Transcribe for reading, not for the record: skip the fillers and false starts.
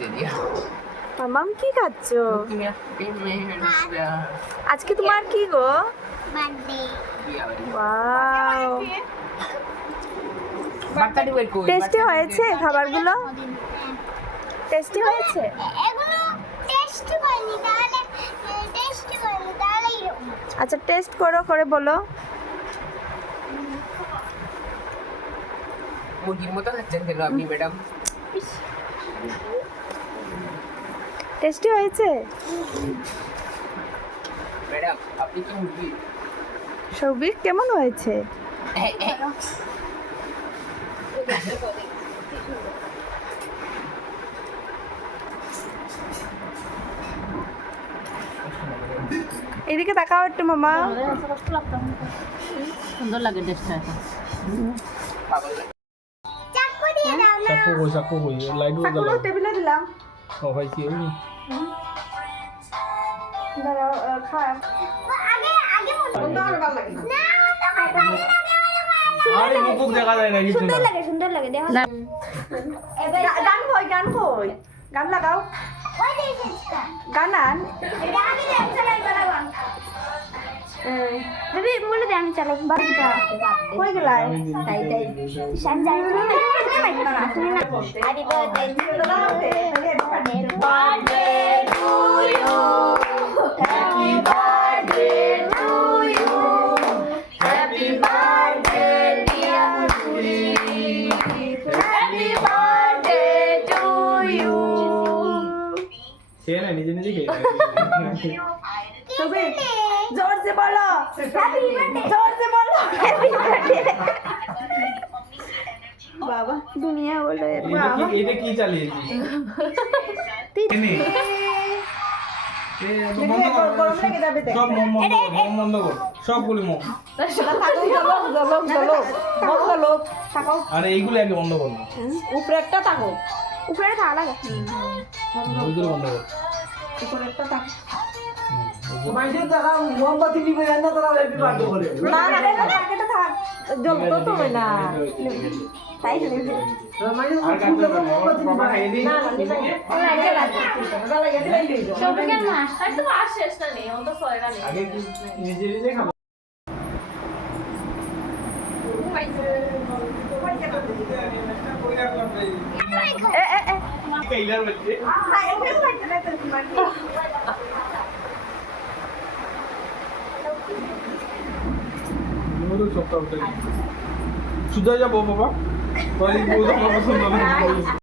दे दिया। মামাম কি খাচ্ছো? আজকে তোমার কি গো? ওয়াও, টেস্টি হয়েছে খাবারগুলো? টেস্টি হয়েছে? আচ্ছা টেস্ট করে বলো। মুরগির মতো খাচ্ছেন কেন আপনি ম্যাডাম? টেস্টি হয়েছে? ম্যাডাম আপনি কি মুরগি? সৌভিক কেমন হয়েছে? এদিকে তাকাও একটু মামা। সুন্দর লাগে টেস্টটা। চাকু কই লাইট ও জ্বালাও। টেবিলে দিলাম। ও ভাই কি হই? দাঁড়াও খা। আরে মুখ দেখা যায় না কিছু না। সুন্দর লাগে দেখো। গান কই? গান লাগাও। গান আন। বেবি বলে দে আমি চালাই বাড়িটা কই গেলাই? তাই শান যাই না তুমি না happy birthday to you happy birthday to you happy birthday dear Kuri happy birthday to you সে না নিজে নিজে খেয়ে সৌভিক जोर से बोलो হ্যাপি বার্থডে जोर से बोलो হ্যাপি বার্থডে বাবা দুনিয়া বলো এটা কি চালিয়েছিস? এনে গরম লেগে যাবে দেখ সব মম বন্ধ কর সবগুলি মম। লোক থাকো আরে এইগুলো আগে বন্ধ কর না, উপরে একটা থাকো উপরে থাকা লাগে ওইগুলো বন্ধ কর। উপরে একটা থাকো না না এটা থাক জ্বলতো তো না তাই আর কাটতে বাবা খাইয়ে দিই। সৌভিকের মাস্টার তো আর শেষ না নেই, ও তো ছয়টা নেই। আগে কি নিজে নিজে খাবো? कैलर बच्चे मोरू सप्ताह उठे सुधा जा बाबा तो ये बहुत हमारा पसंद है।